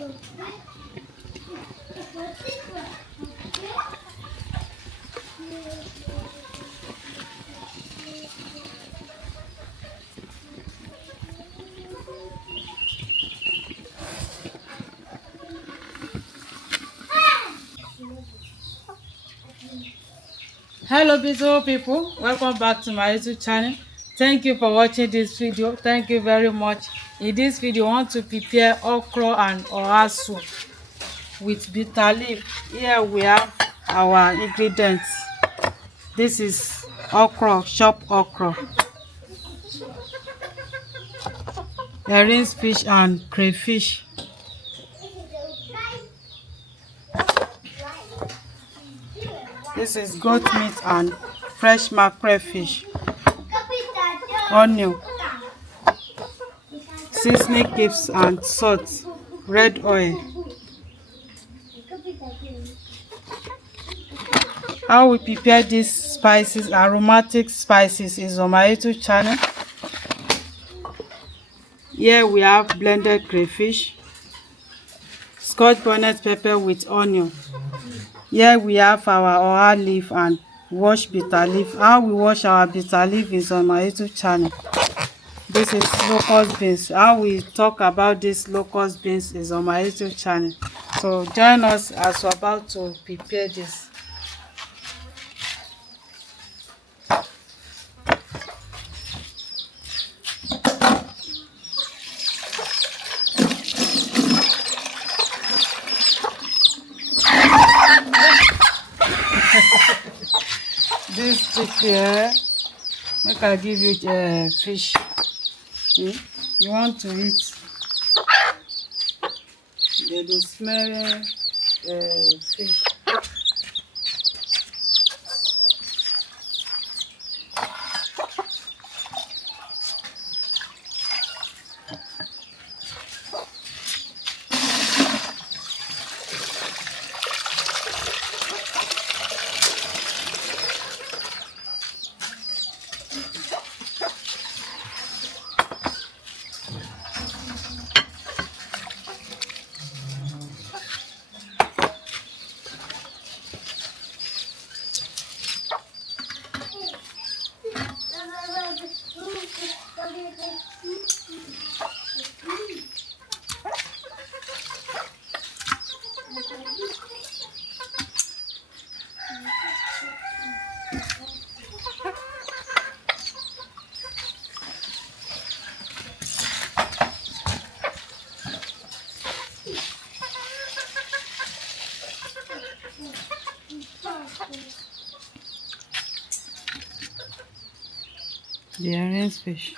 Hello beautiful people, welcome back to my YouTube channel. Thank you for watching this video. Thank you very much. In this video I want to prepare okra and oha soup with bitter leaf. Here we have our ingredients. This is okra, chopped okra, rinsed fish and crayfish. This is goat meat and fresh mackerel fish, onion, seasoning cubes and salt, red oil. How we prepare these spices, aromatic spices, is on my YouTube channel. Here we have blended crayfish, scotch bonnet pepper with onion. Here we have our oha leaf and washed bitter leaf. How we wash our bitter leaf is on my YouTube channel. This is locust beans. How we talk about this locust beans is on my YouTube channel. So join us as we're about to prepare this. This dish here, make I give you fish. You want to eat the smell fish. The rinsed fish.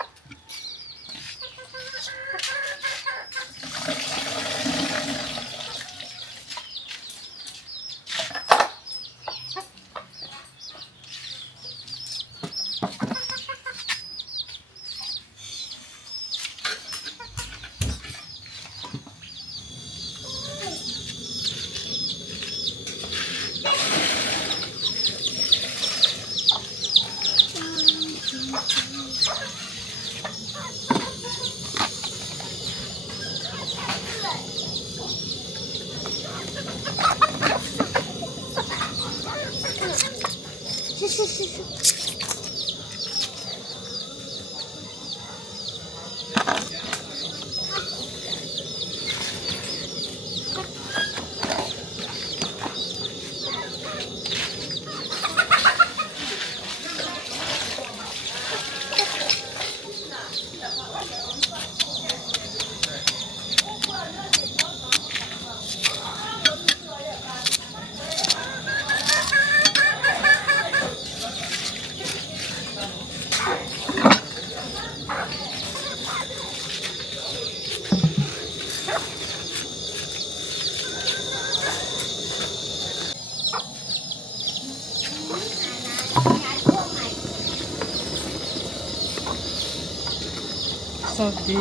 So the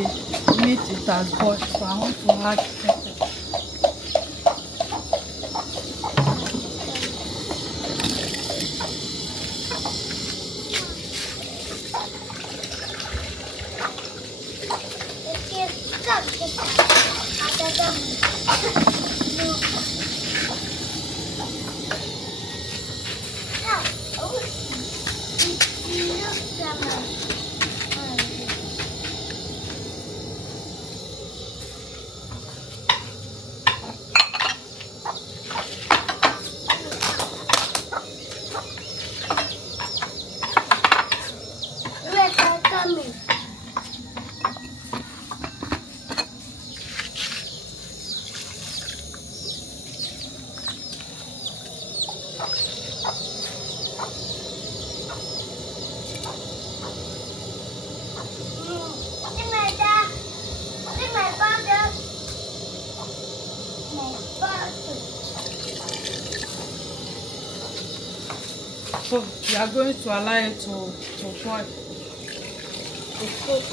meat it has boiled, so I want to add pepper. So we are going to allow it to boil, to cook.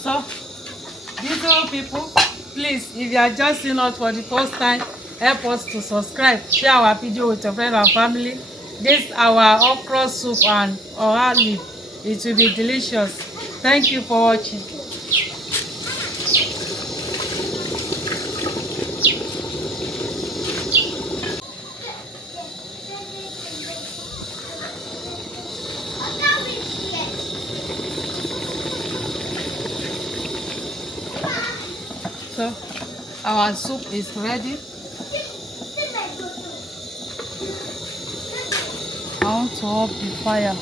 So, beautiful people, please, if you are just seeing us for the first time, help us to subscribe, share our video with your friends and family. This our okra soup and oha leaf. It will be delicious. Thank you for watching. So our soup is ready. I want to off the fire.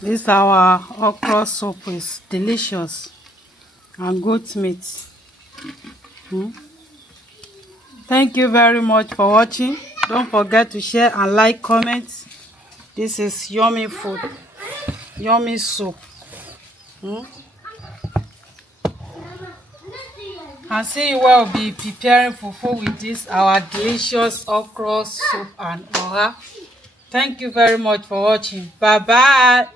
This our okra soup is delicious and goat meat. Thank you very much for watching. Don't forget to share and like, comment. This is yummy food, yummy soup. And see where we'll be preparing fufu with this our delicious okra soup and oha. Thank you very much for watching. Bye bye.